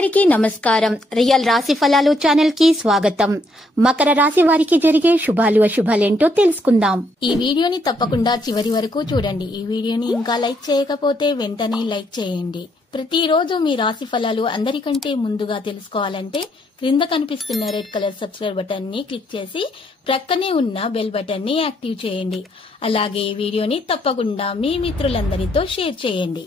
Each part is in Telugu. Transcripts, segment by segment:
అందరికీ నమస్కారం. రియల్ రాశి ఫలాలు ఛానల్ కి స్వాగతం. మకర రాశి వారికి జరిగే శుభాలు అశుభాలేంటో తెలుసుకుందాం. ఈ వీడియోని తప్పకుండా చివరి వరకు చూడండి. ఈ వీడియోని ఇంకా లైక్ చేయకపోతే వెంటనే లైక్ చేయండి. ప్రతిరోజు మీ రాశి ఫలాలు అందరికంటే ముందుగా తెలుసుకోవాలంటే క్రింద కనిపిస్తున్న రెడ్ కలర్ సబ్స్క్రైబ్ బటన్ ని క్లిక్ చేసి ప్రక్కనే ఉన్న బెల్ బటన్ ని యాక్టివ్ చేయండి. అలాగే ఈ వీడియోని తప్పకుండా మీ మిత్రులందరితో షేర్ చేయండి.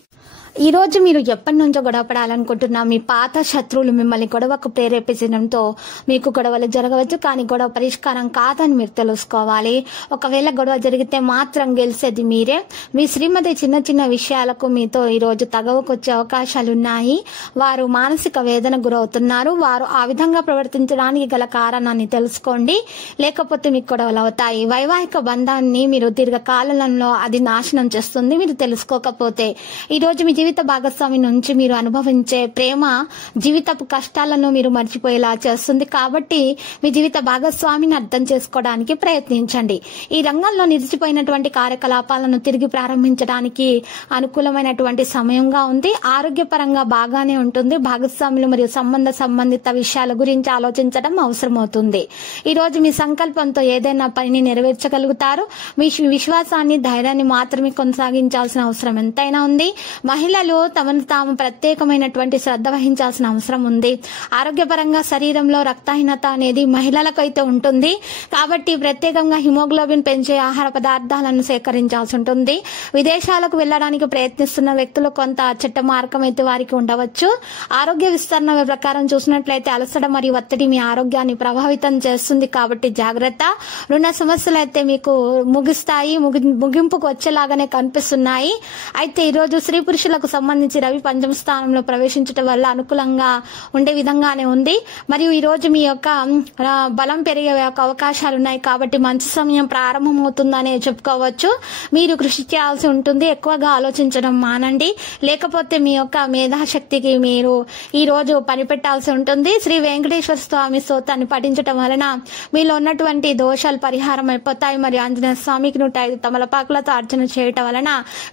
ఈ రోజు మీరు ఎప్పటి నుంచో గొడవ పడాలనుకుంటున్నా మీ పాత శత్రువులు మిమ్మల్ని గొడవకు ప్రేరేపించడంతో మీకు గొడవలు జరగవచ్చు. కానీ గొడవ పరిష్కారం కాదని మీరు తెలుసుకోవాలి. ఒకవేళ గొడవ జరిగితే మాత్రం గెలిచేది మీరే. మీ శ్రీమతి చిన్న చిన్న విషయాలకు మీతో ఈ రోజు తగవకొచ్చే అవకాశాలున్నాయి. వారు మానసిక వేదన గురవుతున్నారు. వారు ఆ విధంగా ప్రవర్తించడానికి గల కారణాన్ని తెలుసుకోండి, లేకపోతే మీకు గొడవలు అవుతాయి. వైవాహిక బంధాన్ని మీరు దీర్ఘకాలంలో అది నాశనం చేస్తుంది మీరు తెలుసుకోకపోతే. ఈ రోజు మీ జీవిత భాగస్వామి నుంచి మీరు అనుభవించే ప్రేమ జీవితపు కష్టాలను మీరు మర్చిపోయేలా చేస్తుంది. కాబట్టి మీ జీవిత భాగస్వామిని అర్థం చేసుకోవడానికి ప్రయత్నించండి. ఈ రంగంలో నిలిచిపోయినటువంటి కార్యకలాపాలను తిరిగి ప్రారంభించడానికి అనుకూలమైనటువంటి సమయంగా ఉంది. ఆరోగ్యపరంగా బాగానే ఉంటుంది. భాగస్వాములు మరియు సంబంధిత విషయాల గురించి ఆలోచించడం అవసరమవుతుంది. ఈ రోజు మీ సంకల్పంతో ఏదైనా పనిని నెరవేర్చగలుగుతారు. మీ విశ్వాసాన్ని ధైర్యాన్ని మాత్రమే కొనసాగించాల్సిన అవసరం ఎంతైనా ఉంది. మహిళలు తమను తాము ప్రత్యేకమైనటువంటి శ్రద్ధ వహించాల్సిన అవసరం ఉంది. ఆరోగ్యపరంగా శరీరంలో రక్తహీనత అనేది మహిళలకైతే ఉంటుంది. కాబట్టి ప్రత్యేకంగా హిమోగ్లోబిన్ పెంచే ఆహార పదార్థాలను సేకరించాల్సి ఉంటుంది. విదేశాలకు వెళ్లడానికి ప్రయత్నిస్తున్న వ్యక్తులు కొంత చెట్ట మార్గం అయితే వారికి ఉండవచ్చు. ఆరోగ్య విస్తరణ ప్రకారం చూసినట్లయితే అలసట మరియు ఒత్తిడి మీ ఆరోగ్యాన్ని ప్రభావితం చేస్తుంది. కాబట్టి జాగ్రత్త. రుణ సమస్యలు అయితే మీకు ముగింపుకు వచ్చేలాగానే కనిపిస్తున్నాయి. అయితే ఈరోజు స్త్రీ పురుషులకు సంబంధించి రవి పంచమ స్థానంలో ప్రవేశించడం వల్ల అనుకూలంగా ఉండే విధంగానే ఉంది. మరియు ఈ రోజు మీ యొక్క బలం పెరిగే అవకాశాలు ఉన్నాయి. కాబట్టి మంచి సమయం ప్రారంభమవుతుందనే చెప్పుకోవచ్చు. మీరు కృషి చేయాల్సి ఉంటుంది. ఎక్కువగా ఆలోచించడం మానండి, లేకపోతే మీ యొక్క మేధాశక్తికి మీరు ఈ రోజు పనిపెట్టాల్సి ఉంటుంది. శ్రీ వెంకటేశ్వర స్వామి స్తోత్రాన్ని పఠించడం వలన మీలో ఉన్నటువంటి దోషాలు పరిహారం అయిపోతాయి. మరియు ఆంజనేయ స్వామికి 105 తమలపాకులతో అర్చన చేయటం వలన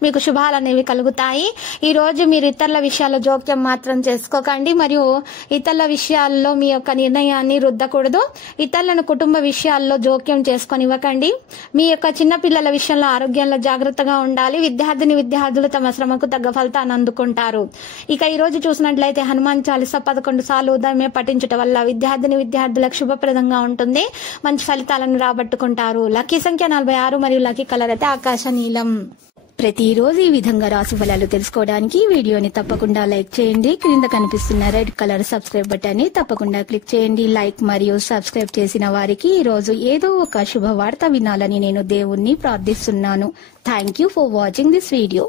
మీకు శుభాలు అనేవి కలుగుతాయి. ఈ రోజు మీరు ఇతరుల విషయాల్లో జోక్యం మాత్రం చేసుకోకండి. మరియు ఇతరుల విషయాల్లో మీ యొక్క నిర్ణయాన్ని రుద్దకూడదు. ఇతరులను కుటుంబ విషయాల్లో జోక్యం చేసుకొనివ్వకండి. మీ యొక్క చిన్నపిల్లల విషయంలో ఆరోగ్యంలో జాగ్రత్తగా ఉండాలి. విద్యార్థులు తమ శ్రమకు తగ్గ ఫలితాన్ని అందుకుంటారు. ఇక ఈ రోజు చూసినట్లయితే హనుమాన్ చాలీసా 11 సార్లు ఉదయమే పఠించడం వల్ల విద్యార్థులకు శుభప్రదంగా ఉంటుంది. మంచి ఫలితాలను రాబట్టుకుంటారు. లక్కీ సంఖ్య 46 మరియు లక్కీ కలర్ అయితే ఆకాశ నీలం. ప్రతిరోజు ఈ విధంగా రాశి ఫలాలు తెలుసుకోవడానికి వీడియోని తప్పకుండా లైక్ చేయండి. క్రింద కనిపిస్తున్న రెడ్ కలర్ సబ్స్క్రైబ్ బటన్ ని తప్పకుండా క్లిక్ చేయండి. లైక్ మరియు సబ్స్క్రైబ్ చేసిన వారికి ఈ రోజు ఏదో ఒక శుభవార్త వినాలని నేను దేవుణ్ణి ప్రార్థిస్తున్నాను. Thank you for watching this video.